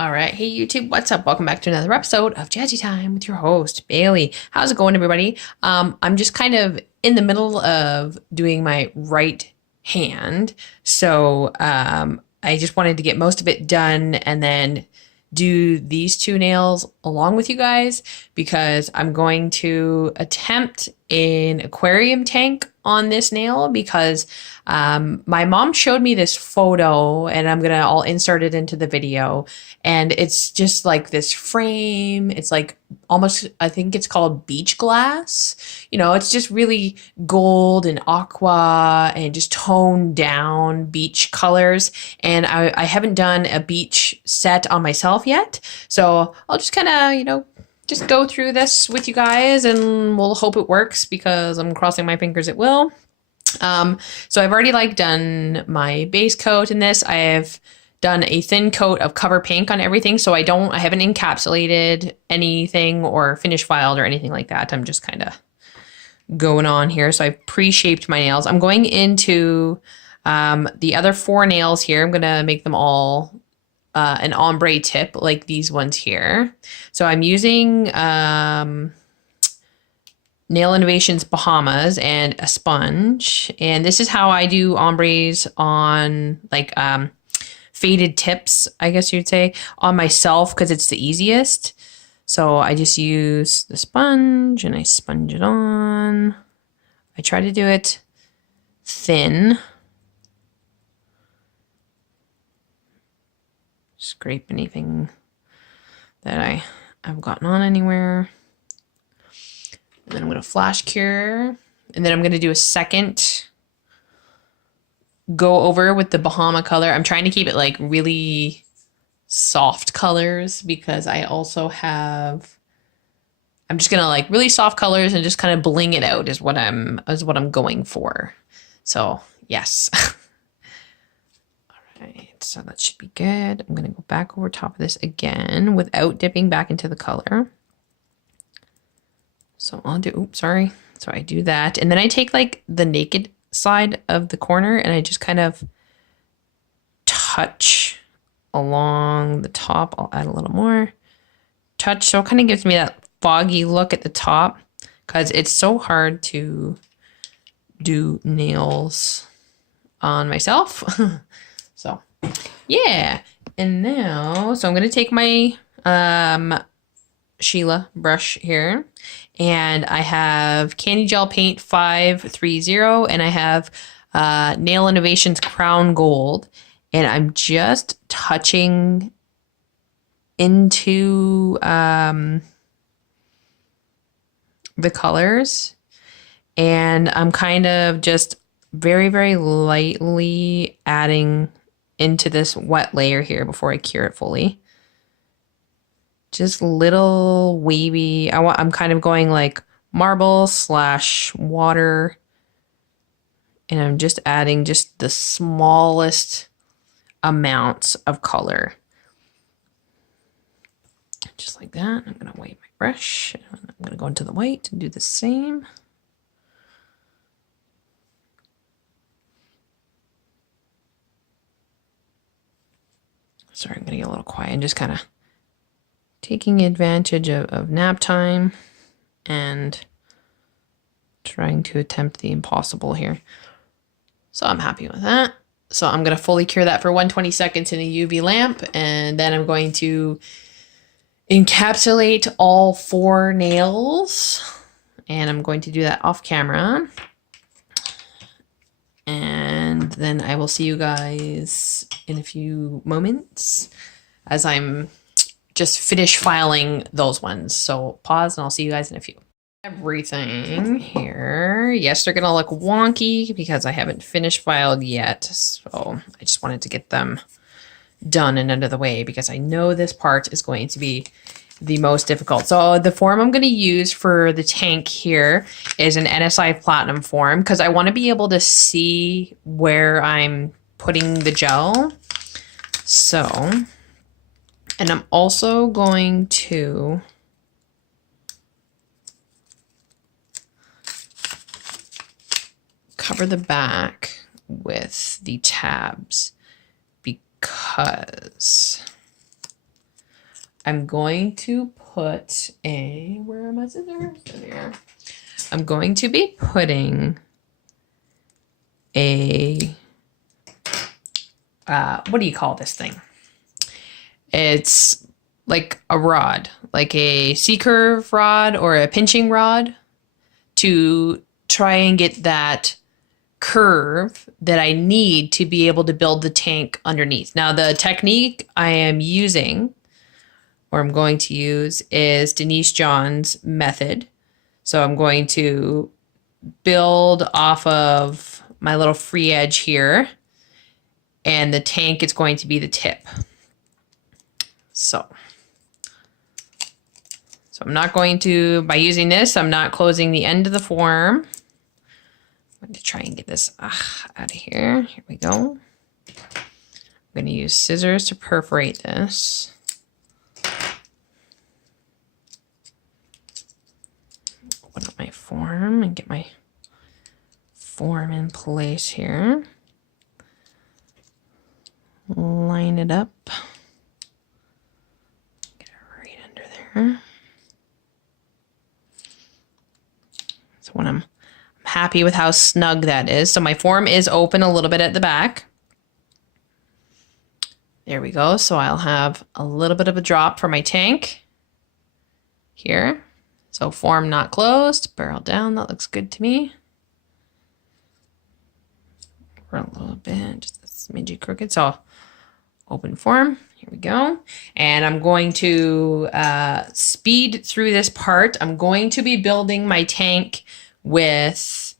All right. Hey, YouTube, what's up? Welcome back to another episode of Jazzy Time with your host, Bailey. How's it going, everybody? I'm just kind of in the middle of doing my right hand. So I just wanted to get most of it done and then do these two nails along with you guys because I'm going to attempt an aquarium tank on this nail because my mom showed me this photo and I'll insert it into the video. And it's just like this frame. It's like almost, I think it's called beach glass. You know, it's just really gold and aqua and just toned down beach colors. And I haven't done a beach set on myself yet. So I'll just kind of, just go through this with you guys and we'll hope it works because I'm crossing my fingers it will. So I've already done my base coat in this. I have done a thin coat of cover pink on everything. So I haven't encapsulated anything or finish filed or anything like that. I'm just kind of going on here. So I've pre-shaped my nails. I'm going into the other four nails here. I'm going to make them all an ombre tip like these ones here. So I'm using Nail Innovations Bahamas and a sponge. And this is how I do ombres on faded tips, I guess you'd say, on myself because it's the easiest. So I just use the sponge and I sponge it on. I try to do it thin. Scrape anything that I've gotten on anywhere. And then I'm going to flash cure. And then I'm going to do a second go over with the Bahama color. I'm trying to keep it really soft colors because I also have, I'm just going to really soft colors and just kind of bling it out is what I'm going for. So yes. All right. So that should be good. I'm going to go back over top of this again without dipping back into the color. So I'll do, oops, sorry. So I do that. And then I take the naked side of the corner and I just kind of touch along the top. I'll add a little more touch. So it kind of gives me that foggy look at the top because it's so hard to do nails on myself. So yeah. And now, so I'm going to take my Sheila brush here. And I have Canni Gel Paint 530 and I have Nail Innovations Crown Gold. And I'm just touching into the colors. And I'm kind of just very, very lightly adding into this wet layer here before I cure it fully. Just little wavy. I'm kind of going marble / water. And I'm just adding just the smallest amounts of color. Just like that. I'm going to wipe my brush. I'm going to go into the white and do the same. Sorry, I'm going to get a little quiet and just kind of taking advantage of nap time and trying to attempt the impossible here. So I'm happy with that. So I'm going to fully cure that for 120 seconds in a UV lamp. And then I'm going to encapsulate all four nails. And I'm going to do that off camera. And then I will see you guys in a few moments as I'm just finish filing those ones. So pause and I'll see you guys in a few. Everything here. Yes, they're gonna look wonky because I haven't finished filed yet. So I just wanted to get them done and out of the way because I know this part is going to be the most difficult. So the form I'm going to use for the tank here is an NSI Platinum form because I want to be able to see where I'm putting the gel. So, and I'm also going to cover the back with the tabs because I'm going to put a, where are my scissors? There. I'm going to be putting a, what do you call this thing? It's like a rod, like a C-curve rod or a pinching rod to try and get that curve that I need to be able to build the tank underneath. Now, the technique I am using, or I'm going to use, is Denise John's method. So I'm going to build off of my little free edge here, and the tank is going to be the tip. So I'm not going to, by using this, I'm not closing the end of the form. I'm going to try and get this out of here. Here we go. I'm going to use scissors to perforate this. Open up my form and get my form in place here. Line it up. Get it right under there. So when I'm happy with how snug that is. So my form is open a little bit at the back. There we go. So I'll have a little bit of a drop for my tank here. So form not closed, barrel down. That looks good to me. For a little bit, just a smidgy crooked. So open form. Here we go. And I'm going to speed through this part. I'm going to be building my tank with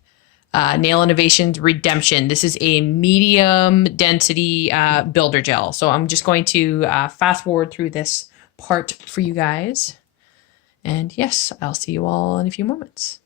Nail Innovations Redempzion. This is a medium density builder gel. So I'm just going to fast forward through this part for you guys. And yes, I'll see you all in a few moments.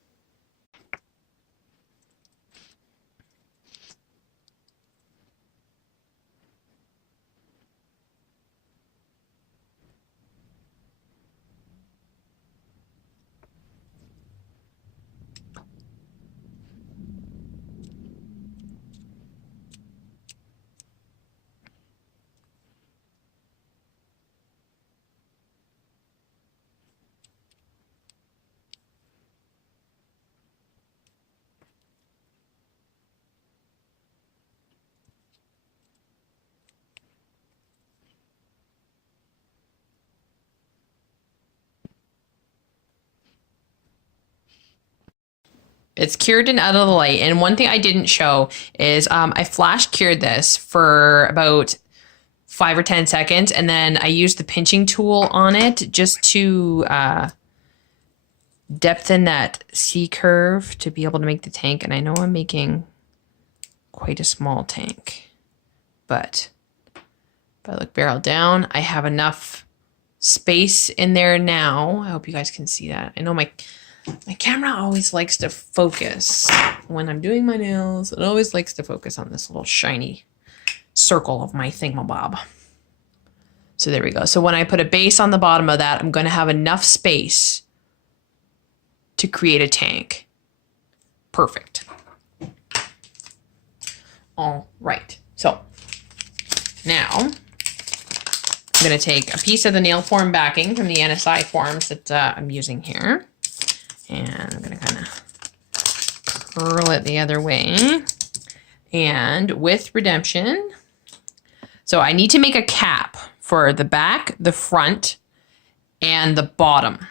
It's cured and out of the light. And one thing I didn't show is I flash cured this for about 5 or 10 seconds. And then I used the pinching tool on it just to depthen that C curve to be able to make the tank. And I know I'm making quite a small tank, but if I look barrel down, I have enough space in there now. I hope you guys can see that. I know my camera always likes to focus when I'm doing my nails. It always likes to focus on this little shiny circle of my thingamabob. So there we go. So when I put a base on the bottom of that, I'm going to have enough space to create a tank. Perfect. All right. So now I'm going to take a piece of the nail form backing from the NSI forms that I'm using here. And I'm going to kind of curl it the other way. And with Redempzion, so I need to make a cap for the back, the front, and the bottom.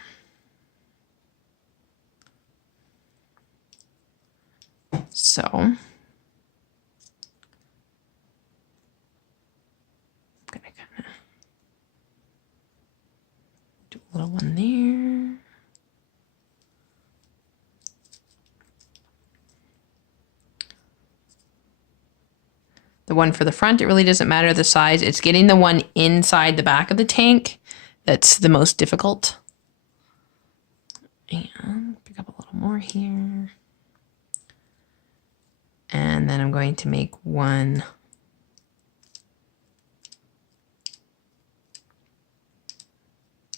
So I'm going to kind of do a little one there. The one for the front, it really doesn't matter the size. It's getting the one inside the back of the tank that's the most difficult. And pick up a little more here. And then I'm going to make one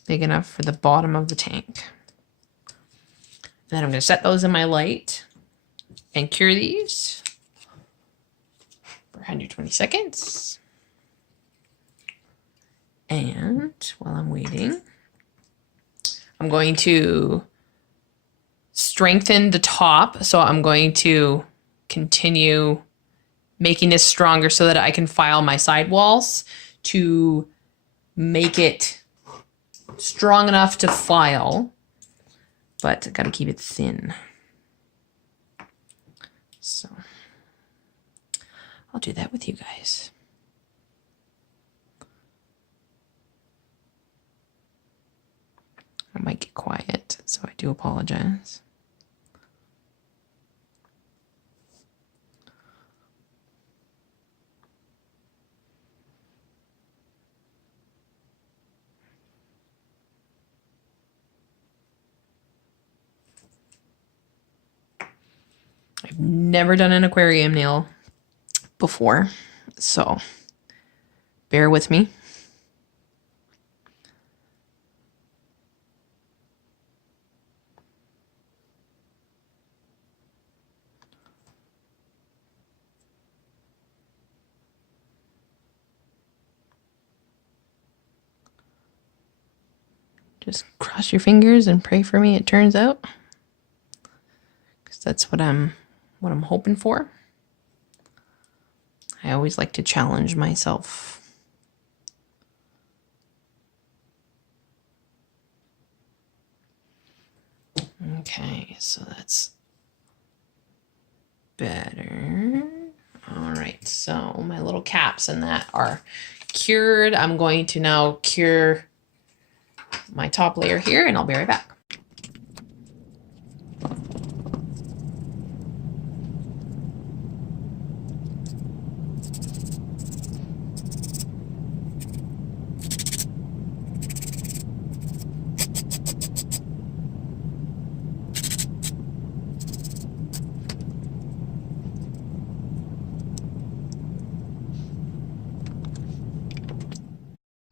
big enough for the bottom of the tank. And then I'm going to set those in my light and cure these for 120 seconds. And while I'm waiting, I'm going to strengthen the top. So I'm going to continue making this stronger so that I can file my sidewalls to make it strong enough to file, but I gotta keep it thin. So I'll do that with you guys. I might get quiet, so I do apologize. I've never done an aquarium nail before, so bear with me. Just cross your fingers and pray for me it turns out, because that's what I'm hoping for. I always like to challenge myself. Okay, so that's better. All right, so my little caps and that are cured. I'm going to now cure my top layer here, and I'll be right back.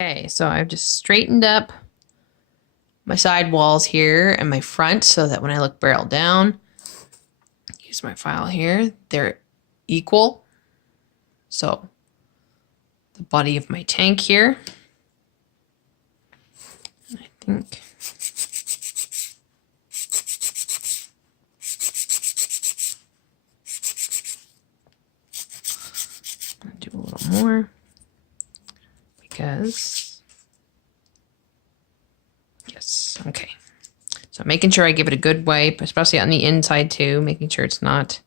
Okay, so I've just straightened up my side walls here and my front so that when I look barrel down, use my file here, they're equal. So the body of my tank here, I think. I'll do a little more because, yes, okay. So making sure I give it a good wipe, especially on the inside too, making sure it's not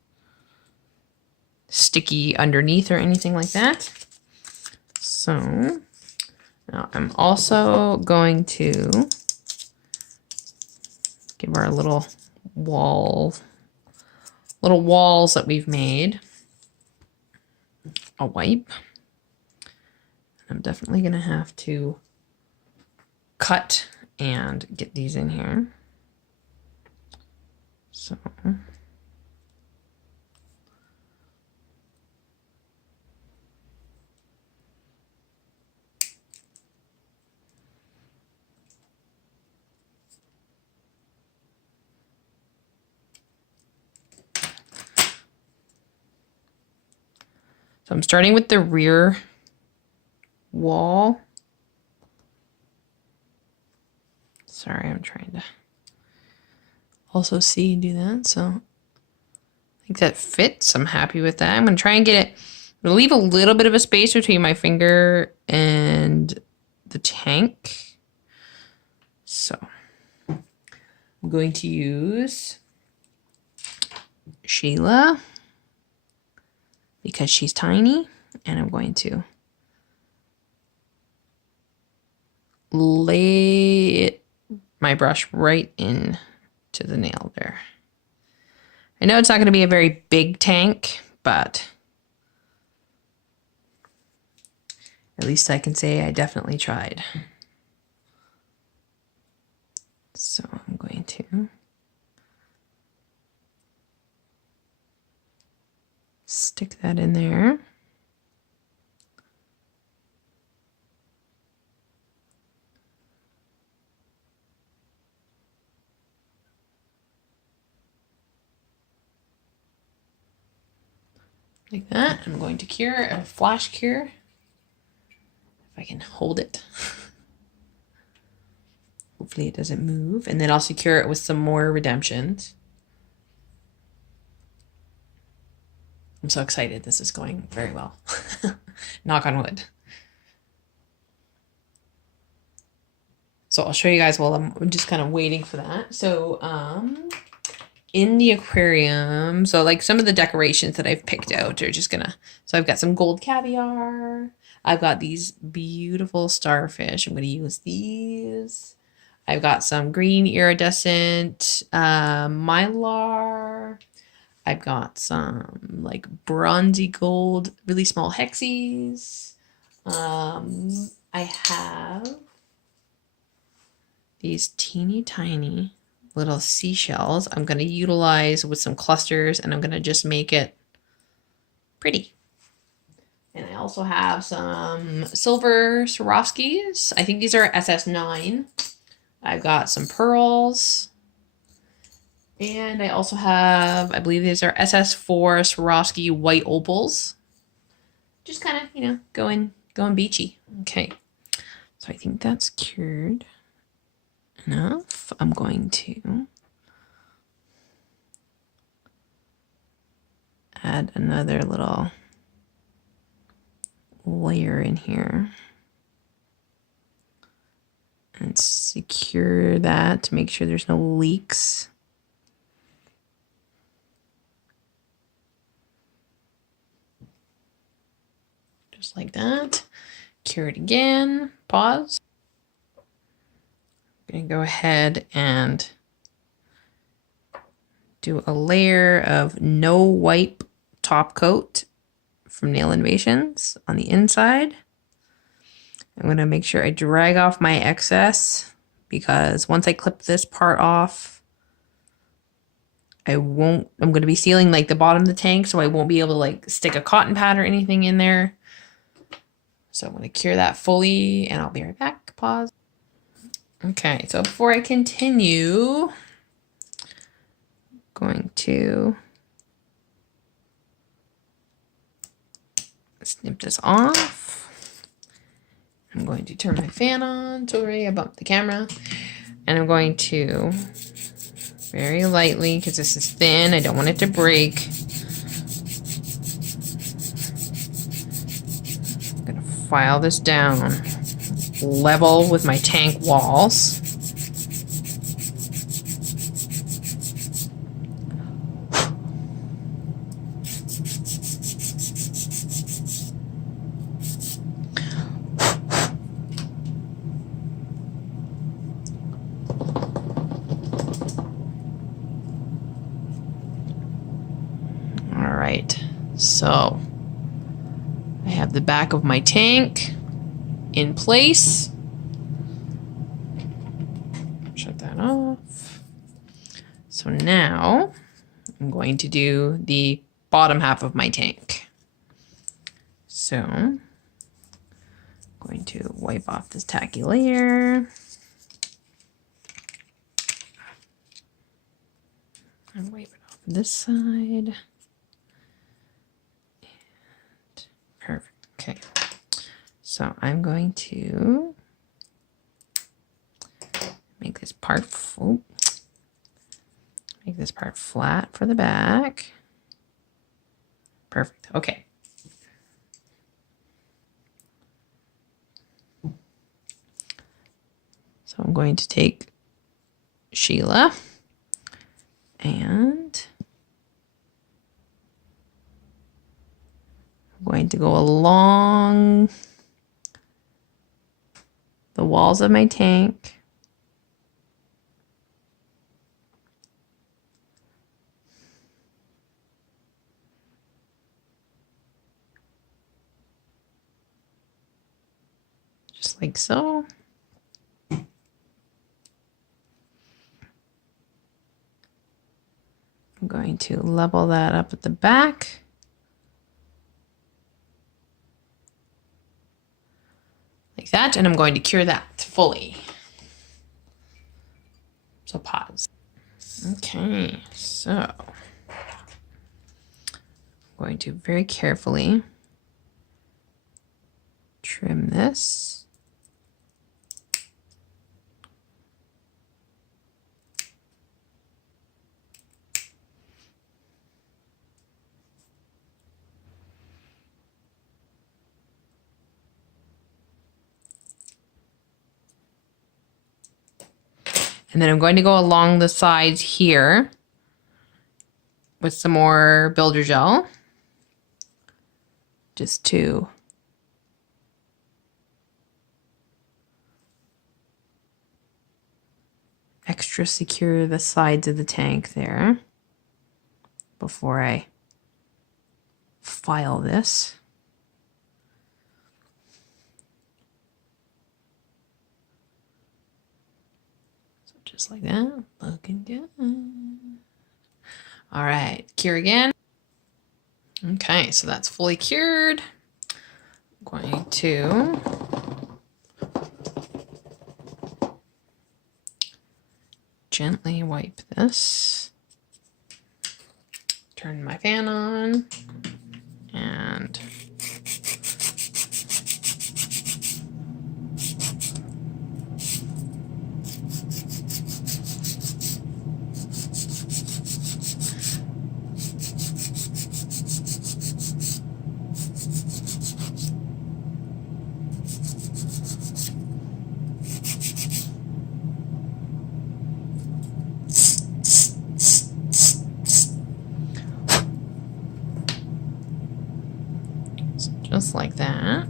sticky underneath or anything like that. So now I'm also going to give our little walls that we've made a wipe. I'm definitely gonna have to cut and get these in here. So I'm starting with the rear wall. Sorry, I'm trying to also see and do that. So I think that fits. I'm happy with that. I'm going to try and get it. I'm going to leave a little bit of a space between my finger and the tank. So I'm going to use Sheila because she's tiny, and I'm going to lay my brush right in to the nail there. I know it's not going to be a very big tank, but at least I can say I definitely tried. So I'm going to stick that in there. Like that. I'm going to cure a flash cure. If I can hold it. Hopefully it doesn't move. And then I'll secure it with some more Redemptions. I'm so excited. This is going very well. Knock on wood. So I'll show you guys while I'm just kind of waiting for that. So in the aquarium, so like some of the decorations that I've picked out are just gonna, so I've got some gold caviar. I've got these beautiful starfish. I'm gonna use these. I've got some green iridescent milar. I've got some like bronzy gold, really small hexies. I have these teeny tiny little seashells I'm going to utilize with some clusters, and I'm going to just make it pretty. And I also have some silver Swarovskis. I think these are SS9. I've got some pearls. And I also have, I believe these are SS4 Swarovski white opals. Just kind of, you know, going beachy. Okay. So I think that's cured enough. I'm going to add another little layer in here and secure that to make sure there's no leaks. Just like that. Cure it again. Pause. I'm going to go ahead and do a layer of no wipe top coat from Nail Innovations on the inside. I'm going to make sure I drag off my excess, because once I clip this part off, I'm going to be sealing like the bottom of the tank, so I won't be able to like stick a cotton pad or anything in there. So I'm going to cure that fully, and I'll be right back. Pause. Okay, so before I continue, I'm going to snip this off. I'm going to turn my fan on. Sorry, I bumped the camera. And I'm going to very lightly, because this is thin, I don't want it to break. I'm going to file this down level with my tank walls. All right, so I have the back of my tank in place. Shut that off. So now I'm going to do the bottom half of my tank. So I'm going to wipe off this tacky layer. And wipe it off this side. And perfect. Okay. So I'm going to make this part flat for the back. Perfect. Okay. So I'm going to take Sheila and I'm going to go along the walls of my tank. Just like so. I'm going to level that up at the back. Like that, and I'm going to cure that fully. So pause. Okay, so I'm going to very carefully trim this. And then I'm going to go along the sides here with some more builder gel, just to extra secure the sides of the tank there before I file this. So just like that, looking good. All right, cure again. Okay, so that's fully cured. I'm going to gently wipe this, turn my fan on, and just like that.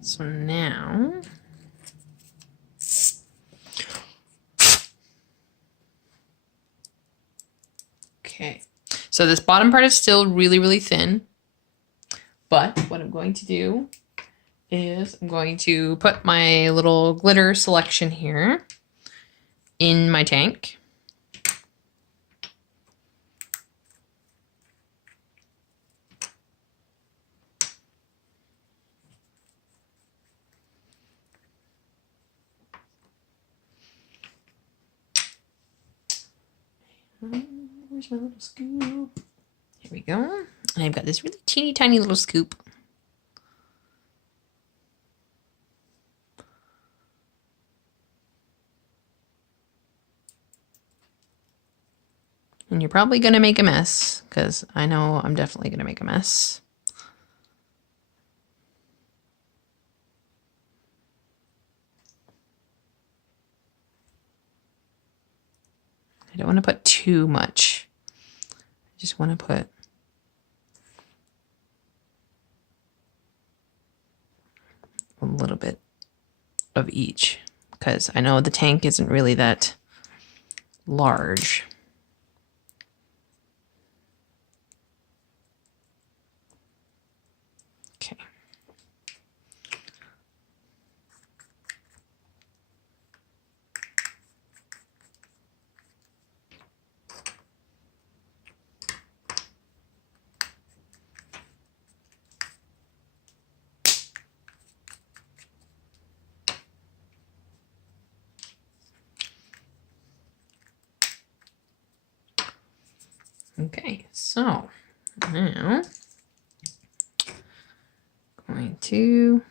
So now, okay. So this bottom part is still really, really thin. But what I'm going to do is I'm going to put my little glitter selection here in my tank. Where's my little scoop? Here we go. And I've got this really teeny tiny little scoop. And you're probably going to make a mess, because I know I'm definitely going to make a mess. I don't want to put too much. I just want to put a little bit of each, because I know the tank isn't really that large. Okay. Okay, so now going to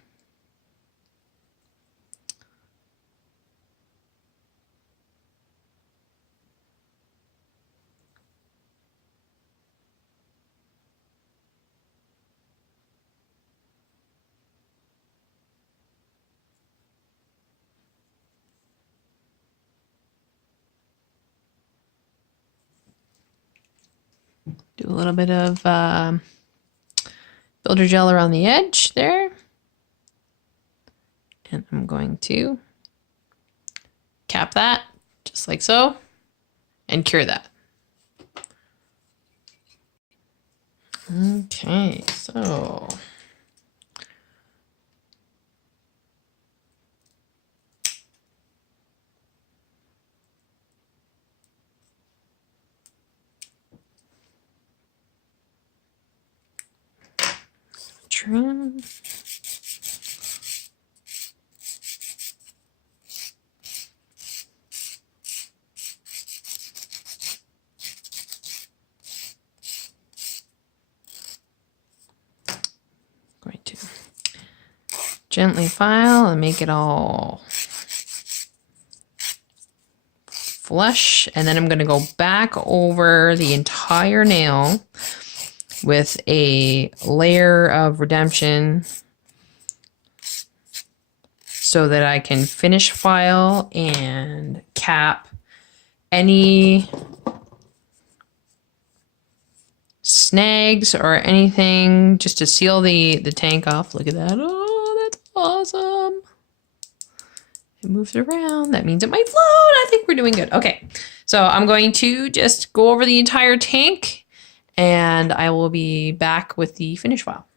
do a little bit of builder gel around the edge there. And I'm going to cap that just like so and cure that. Okay, so trim. Going to gently file and make it all flush, and then I'm going to go back over the entire nail with a layer of Redempzion so that I can finish file and cap any snags or anything, just to seal the tank off. Look at that. Oh, that's awesome. It moves around. That means it might float. I think we're doing good. Okay, so I'm going to just go over the entire tank and I will be back with the finish file.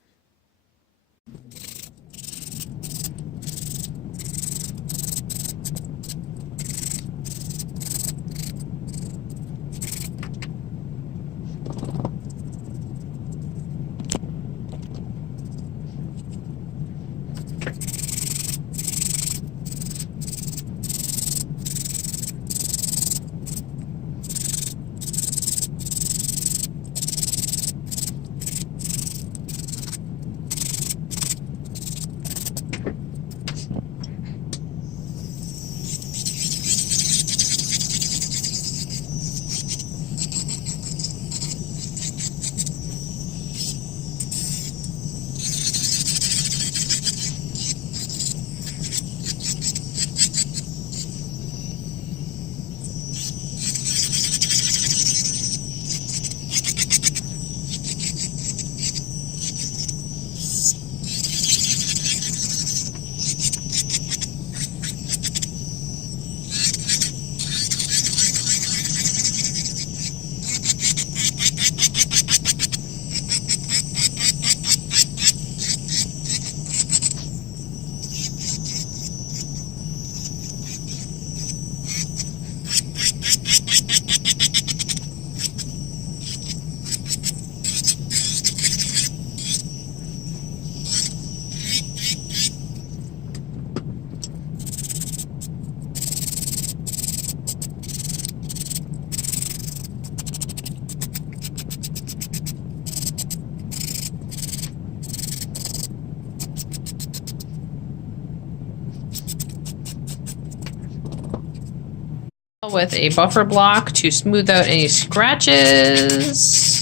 With a buffer block to smooth out any scratches.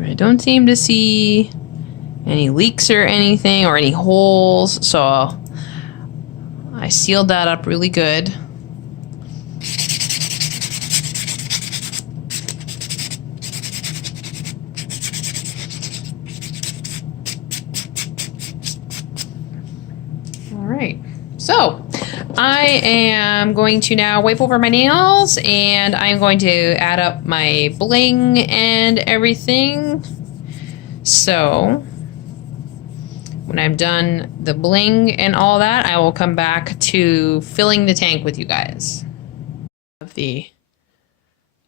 I don't seem to see any leaks or anything, or any holes, so I sealed that up really good. All right, so I am going to now wipe over my nails, and I'm going to add up my bling and everything. So when I'm done the bling and all that, I will come back to filling the tank with you guys. I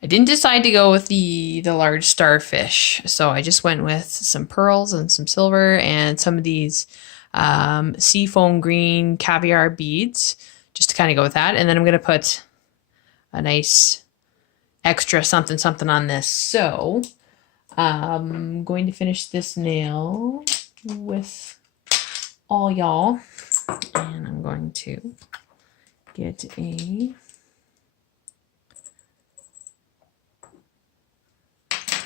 didn't decide to go with the large starfish, so I just went with some pearls and some silver and some of these seafoam green caviar beads, just to kind of go with that. And then I'm going to put a nice extra something something on this. So I'm going to finish this nail with all y'all, and I'm going to get a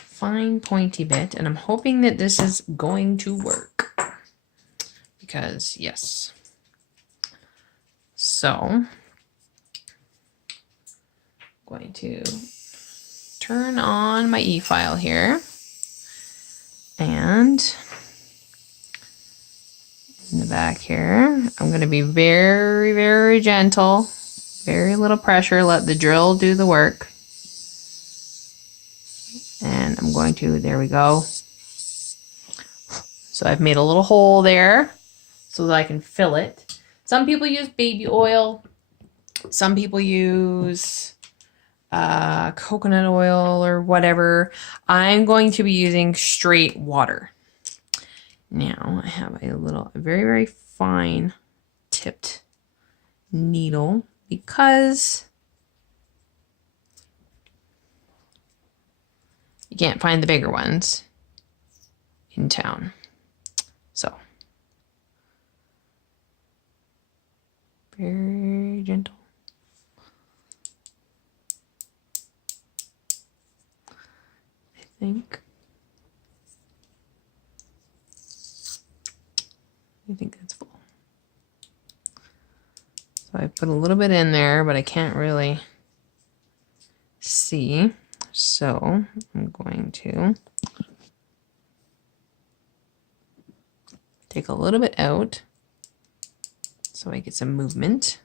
fine pointy bit, and I'm hoping that this is going to work, because yes. So I'm going to turn on my e-file here, and in the back here, I'm going to be very, very gentle, very little pressure, let the drill do the work. And I'm going to, there we go. So I've made a little hole there so that I can fill it. Some people use baby oil. Some people use coconut oil or whatever. I'm going to be using straight water. Now I have a very, very fine tipped needle, because You can't find the bigger ones in town. So, very gentle. I think that's full. So I put a little bit in there, but I can't really see. So I'm going to take a little bit out so I get some movement.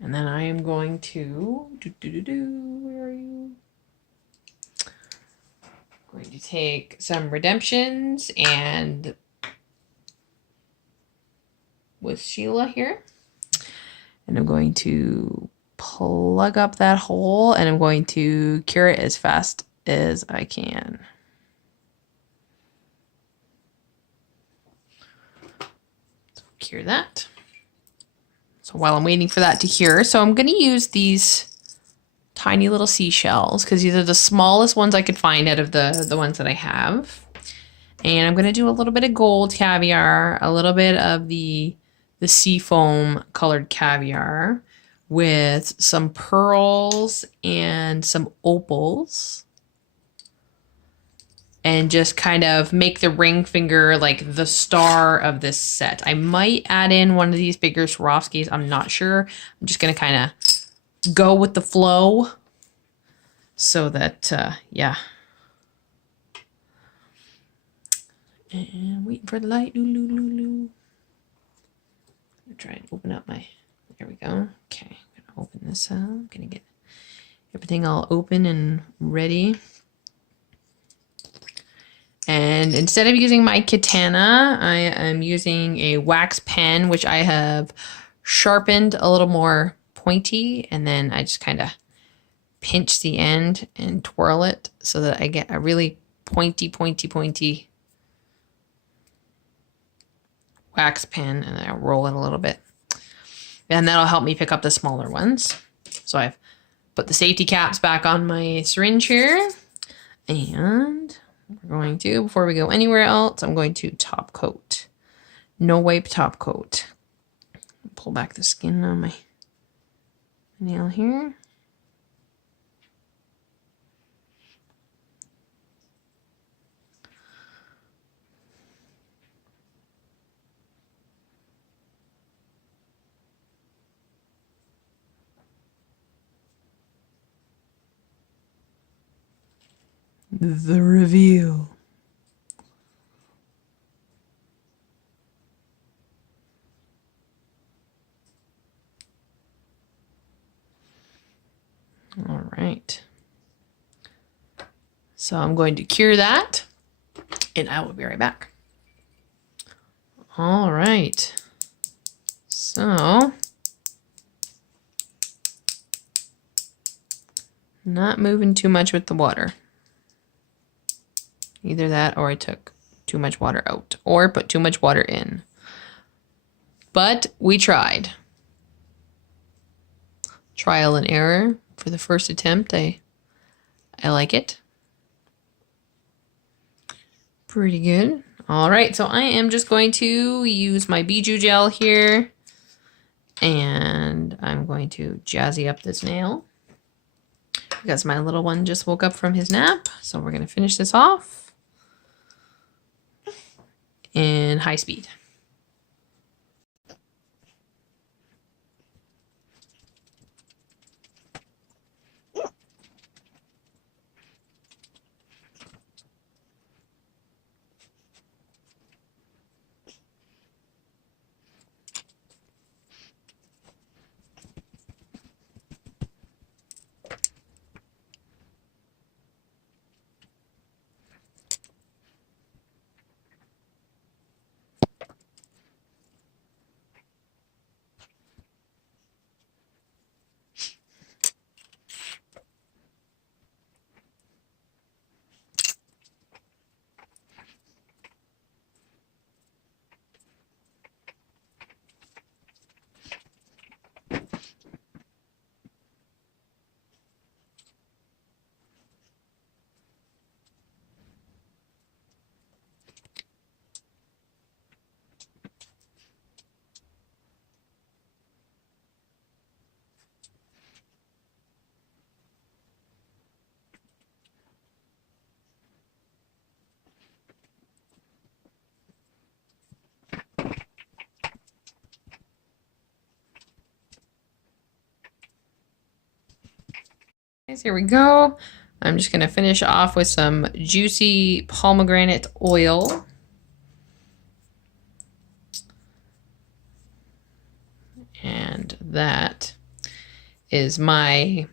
And then I am going to, where are you? Going to take some Redemptions and with Sheila here. And I'm going to plug up that hole and I'm going to cure it as fast as I can. So cure that. So while I'm waiting for that to cure, so I'm going to use these tiny little seashells because these are the smallest ones I could find out of the ones that I have. And I'm going to do a little bit of gold caviar, a little bit of the sea foam colored caviar with some pearls and some opals. And just kind of make the ring finger like the star of this set. I might add in one of these bigger Swarovskis. I'm not sure. I'm just going to kind of go with the flow so that, yeah. And waiting for the light. I'm gonna try and open up my, there we go. Okay, I'm gonna open this up. I'm gonna get everything all open and ready. And instead of using my katana, I am using a wax pen, which I have sharpened a little more pointy. And then I just kind of pinch the end and twirl it so that I get a really pointy wax pen, and I'll roll it a little bit. And that'll help me pick up the smaller ones. So I've put the safety caps back on my syringe here. And we're going to, before we go anywhere else, I'm going to top coat. No wipe top coat. Pull back the skin on my nail here. The reveal. All right. So I'm going to cure that and I will be right back. All right. So not moving too much with the water. Either that or I took too much water out or put too much water in. But we tried. Trial and error for the first attempt. I like it. Pretty good. All right, so I am just going to use my Bijou gel here and I'm going to jazzy up this nail because my little one just woke up from his nap. So we're going to finish this off in high speed. Here we go. I'm just gonna finish off with some juicy pomegranate oil. And that is my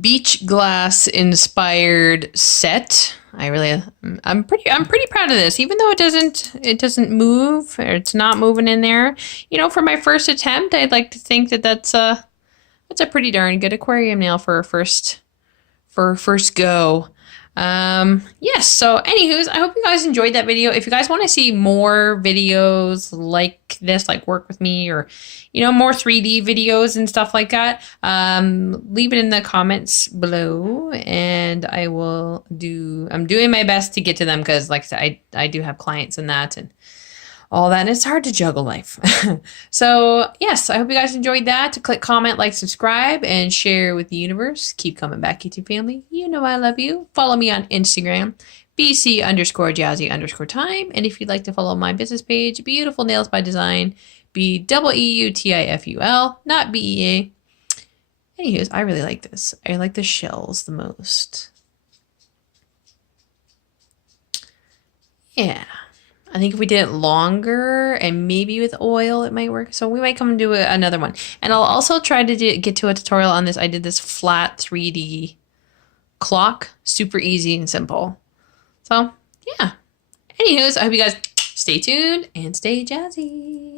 beach glass inspired set. I'm pretty proud of this, even though it doesn't move, or it's not moving in there. You know, for my first attempt, I'd like to think that that's a pretty darn good aquarium nail for a first go. Yes, so anywho's, I hope you guys enjoyed that video. If you guys want to see more videos like this, like work with me, or, you know, more 3D videos and stuff like that, leave it in the comments below, and I'm doing my best to get to them, because like I said, I do have clients and that, and all that, and it's hard to juggle life. So yes, I hope you guys enjoyed that. Click comment, like, subscribe, and share with the universe. Keep coming back, YouTube family. You know I love you. Follow me on Instagram, BC_Jazzy_time. And if you'd like to follow my business page, Beautiful Nails by Design, BEUTIFUL, not BEA. Anyways, I really like this. I like the shells the most. Yeah. I think if we did it longer and maybe with oil, it might work. So we might come and do another one. And I'll also try to get to a tutorial on this. I did this flat 3D clock. Super easy and simple. So, yeah. Anyways, I hope you guys stay tuned and stay jazzy.